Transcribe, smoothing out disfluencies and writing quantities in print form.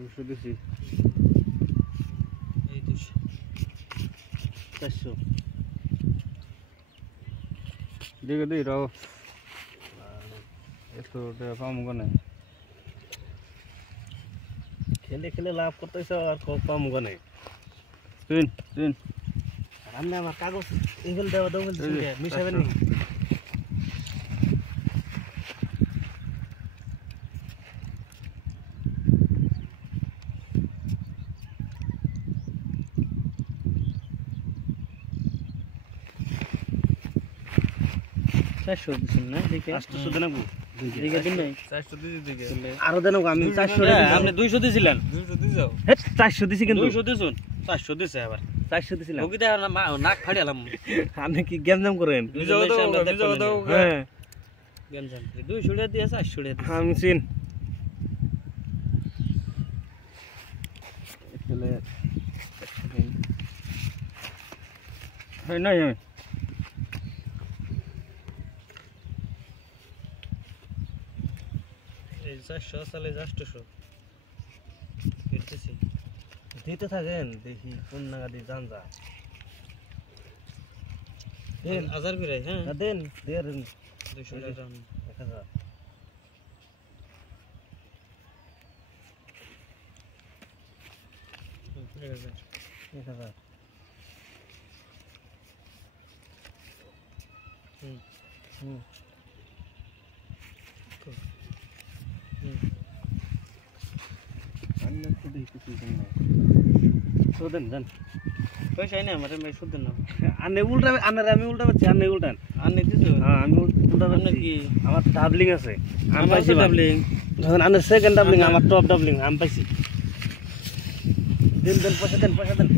200 দিছি এই 200 400 দেখে দিই রাও এত টাকা পাবো কোনে খেলে খেলে লাভ করতেছ আর কম কোনে তিন আপনি আমার কাগজ এগুলো দেওয়া দাও বলছেন মিশাবেন নি চারশো দিচ্ছেন না দেখে 800 দেন আপু দেখে দিন নাই 400 দিছি দিকে আরো দেন আমি 400 আপনি 200 দিছিলেন 200 দিছো হে 400 দিছি কিন্তু 200 দিছুন 400 দিছে আবার 400 দিছিলাম ওকি দেখ নাক ফাড়িলাম আপনি কি গেমজাম করেন বিজাও দাও হ্যাঁ গেমজাম 200 টাকা দিয়ে 400 টাকা আমি চিন চলে হয় নাই এই 400 সালে 800 ফিরতেছি দিতে থাকেন দেখি কোন নাগাদি জান যা দেন 1000 করে হ্যাঁ দেন 200 টাকা 1000 1000 সুদেন জান পয়সা নাই আমার ভাই সুদেন না আনে উল্টা আমি উল্টা পাচ্ছি আনে উল্টান আনে দিছো হ্যাঁ আমি উল্টা পাচ্ছি কি আমার ডাবলিং আছে আমি আমার পাইছি ডাবলিং যখন আনে সেকেন্ড ডাবলিং আমার টপ ডাবলিং আমি পাইছি দেন পয়সা দেন